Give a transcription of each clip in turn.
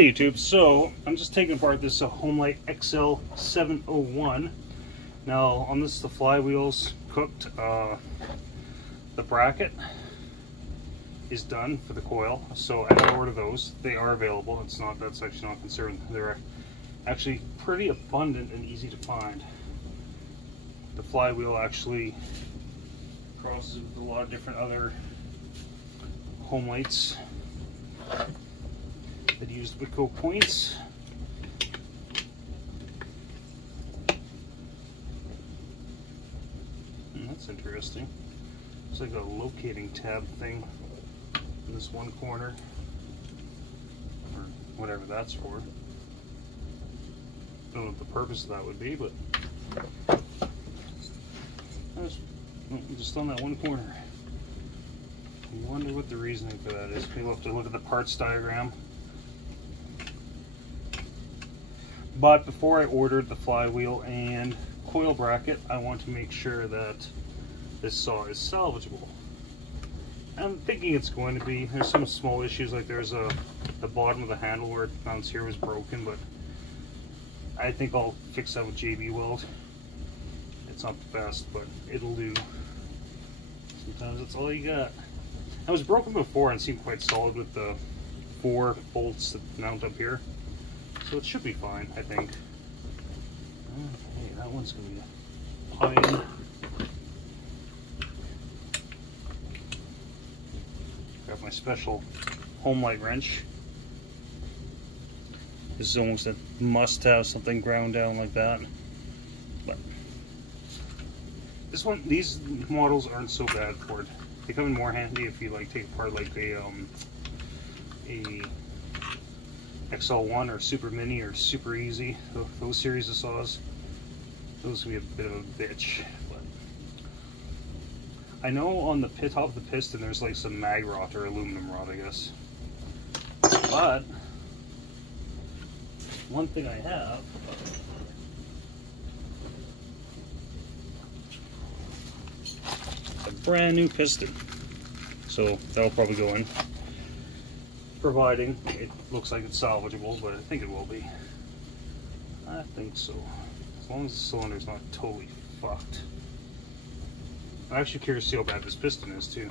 Hey YouTube, so I'm just taking apart this homelite xl-701. Now on this, the flywheel's cooked. The bracket is done for the coil, so I gotta order those. They are available. That's actually not concerned. They're actually pretty abundant and easy to find. The flywheel actually crosses with a lot of different other homelites that used Wico points. That's interesting. It's like a locating tab thing in this one corner, or whatever that's for. Don't know what the purpose of that would be, but just on that one corner. I wonder what the reasoning for that is. Maybe we'll have to look at the parts diagram. But before I ordered the flywheel and coil bracket, I want to make sure that this saw is salvageable. I'm thinking it's going to be. There's some small issues, like there's the bottom of the handle where it mounts here was broken, but I think I'll fix that with JB weld. It's not the best, but it'll do. Sometimes that's all you got. I was broken before and seemed quite solid with the 4 bolts that mount up here. So it should be fine, I think. Okay, that one's going to be high-end. Grab my special homelite wrench. This is almost a must-have, something ground down like that. But these models aren't so bad for it. They come in more handy if you like take apart like a XL1 or Super Mini or Super Easy. Those series of saws, those can be a bit of a bitch. But I know on the top of the piston there's like some mag rot or aluminum rot, I guess. But one thing I have, a brand new piston, so that'll probably go in, providing it looks like it's salvageable, but I think it will be. I think so, as long as the cylinder's not totally fucked. I'm actually curious to see how bad this piston is too,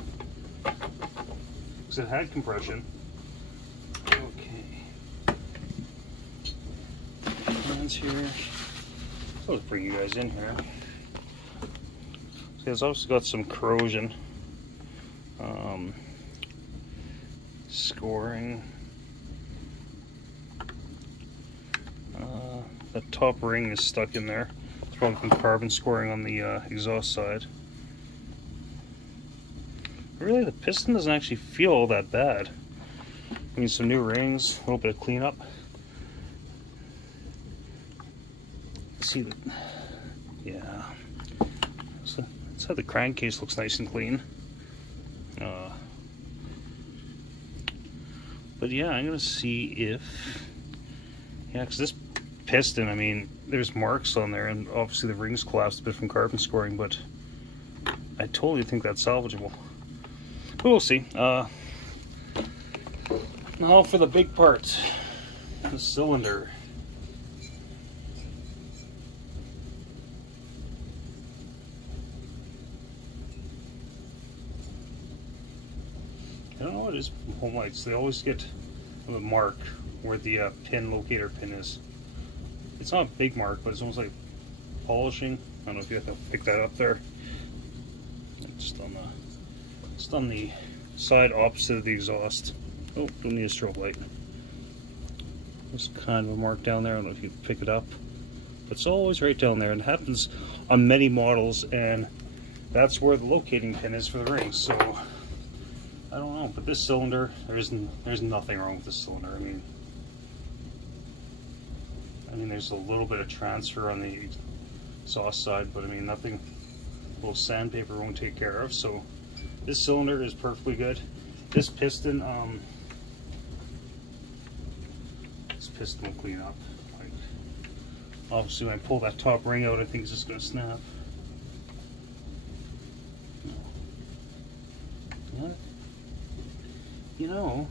because it had compression. Okay, hands here. So let's bring you guys in here. So it's also got some corrosion. Scoring. The top ring is stuck in there. It's probably been carbon scoring on the exhaust side. Really, the piston doesn't actually feel all that bad. I mean, some new rings, a little bit of cleanup. See that? Yeah. So that's how the crankcase looks, nice and clean. But yeah, I'm gonna see if, yeah, because this piston, I mean, there's marks on there, and obviously the rings collapsed a bit from carbon scoring, but I totally think that's salvageable. But we'll see. Now for the big part, the cylinder. I don't know what it is from homelites. They always get a mark where the pin locator pin is. It's not a big mark, but it's almost like polishing. I don't know if you have to pick that up there. Just on the side opposite of the exhaust. Oh, don't need a strobe light. There's kind of a mark down there. I don't know if you pick it up, but it's always right down there, and it happens on many models, and that's where the locating pin is for the rings. So I don't know, but this cylinder, there's nothing wrong with this cylinder. I mean, there's a little bit of transfer on the exhaust side, but I mean, nothing a little sandpaper won't take care of. So this cylinder is perfectly good. This piston will clean up. Like, obviously, when I pull that top ring out, I think it's just going to snap. What? You know,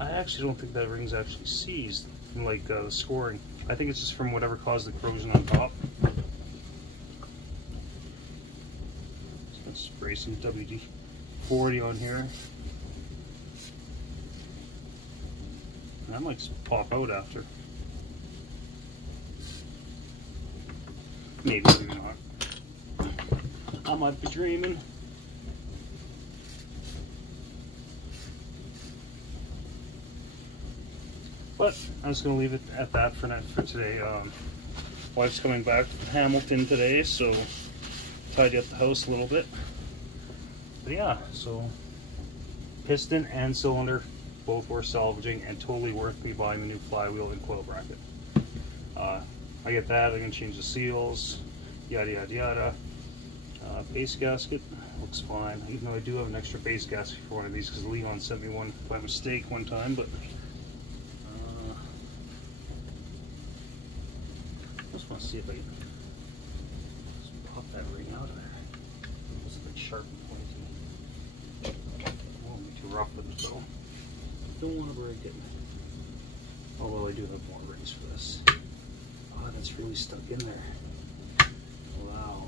I actually don't think that ring's actually seized, like the scoring. I think it's just from whatever caused the corrosion on top. Just gonna spray some WD-40 on here. That might pop out after. Maybe, maybe not. I might be dreaming. But I'm just going to leave it at that for today. Wife's coming back from Hamilton today, so tidy up the house a little bit. But yeah, so piston and cylinder both were salvaging and totally worth me buying the new flywheel and coil bracket. I get that. I'm going to change the seals, yada yada yada. Base gasket looks fine, even though I do have an extra base gasket for one of these because Leon sent me one by mistake one time. But I just want to see if I can just pop that ring out of there. It's a bit sharp and pointy. I won't be too rough with it though. Don't want to break it. Although I do have more rings for this. Oh, that's really stuck in there. Wow.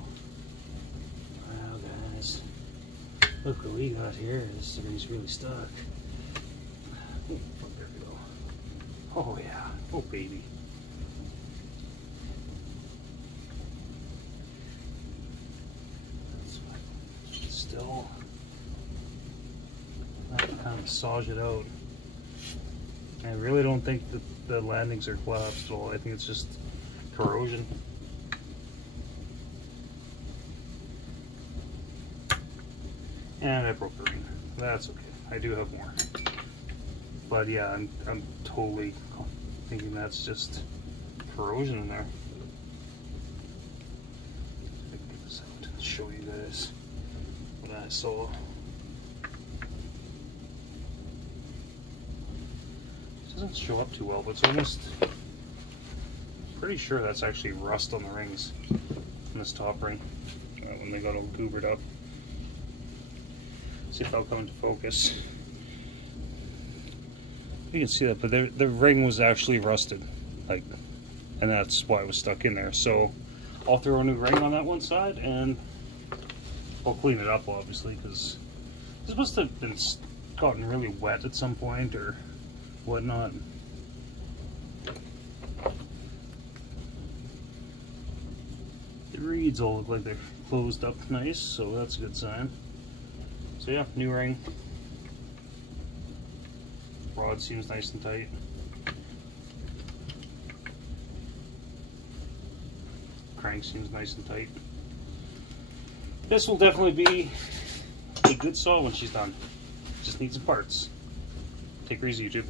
Wow, guys. Look what we got here. This ring's really stuck. Oh, there we go. Oh, yeah. Oh, baby. Still, I have to kind of massage it out. I really don't think that the landings are collapsed at all. I think it's just corrosion. And I broke the ring. That's okay. I do have more. But yeah, I'm totally thinking that's just corrosion in there. I can get this out and show you guys what I saw. It doesn't show up too well, but it's almost pretty sure that's actually rust on the rings in this top ring when they got all goobered up. See if that'll come into focus. You can see that, but the ring was actually rusted, like, and that's why it was stuck in there. So I'll throw a new ring on that one side and I'll clean it up, obviously, because this must have been gotten really wet at some point or whatnot. The reeds all look like they're closed up nice, so that's a good sign. So yeah, new ring. Rod seems nice and tight. Crank seems nice and tight. This will definitely be a good saw when she's done. Just needs some parts. Take her easy, YouTube.